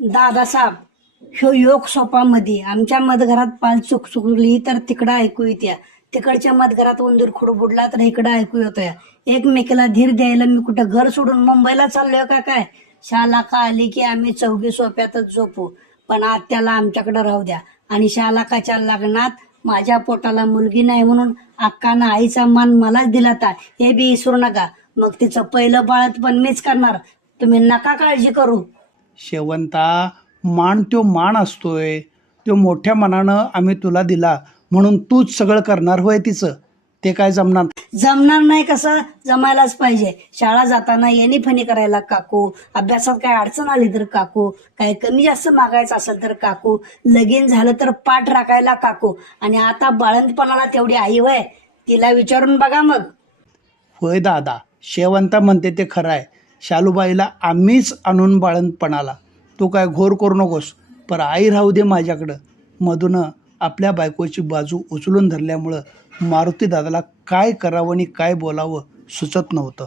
दादासाहेब, ह्यो योग सोपामध्ये आमच्या मधघरात पाल चुकचुकली तर तिकडं ऐकू येत्या, तिकडच्या मधघरात उंदीर खुड बुडला तर इकडं ऐकू येतोय. एकमेकीला धीर द्यायला मी कुठं घर सोडून मुंबईला चाललोय का काय? शाला का आली की आम्ही चौघी सोप्यातच झोपू, पण आत्याला आमच्याकडे राहू द्या. आणि शालाकाच्या लग्नात माझ्या पोटाला मुलगी नाही म्हणून अक्कानं आईचा मान मलाच दिला तर हे बी विसरू नका. मग तिचं पहिलं बाळत पण मीच करणार, तुम्ही नका काळजी करू. शेवंता, मान तो मान असतोय. तो मोठ्या मनानं आम्ही तुला दिला म्हणून तूच सगळं करणार होय तिचं? ते काय जमणार? जमणार नाही कसं? जमायलाच पाहिजे. शाळा जाताना येणी फणी करायला काकू, अभ्यासात काय अडचण आली तर काकू, काय कमी जास्त मागायचं असेल तर काकू, लगीन झालं तर पाठ राखायला काकू, आणि आता बाळंतपणाला तेवढी आई होय, तिला विचारून बघा मग. होय दादा, शेवंता म्हणते ते खरं आहे. शालूबाईला आम्हीच आणून बाळंतपणाला. तू काय घोर करू नकोस, पर आई राहू दे माझ्याकडं. मधूनं आपल्या बायकोची बाजू उचलून धरल्यामुळं मारुती दादाला काय करावं आणि काय बोलावं सुचत नव्हतं.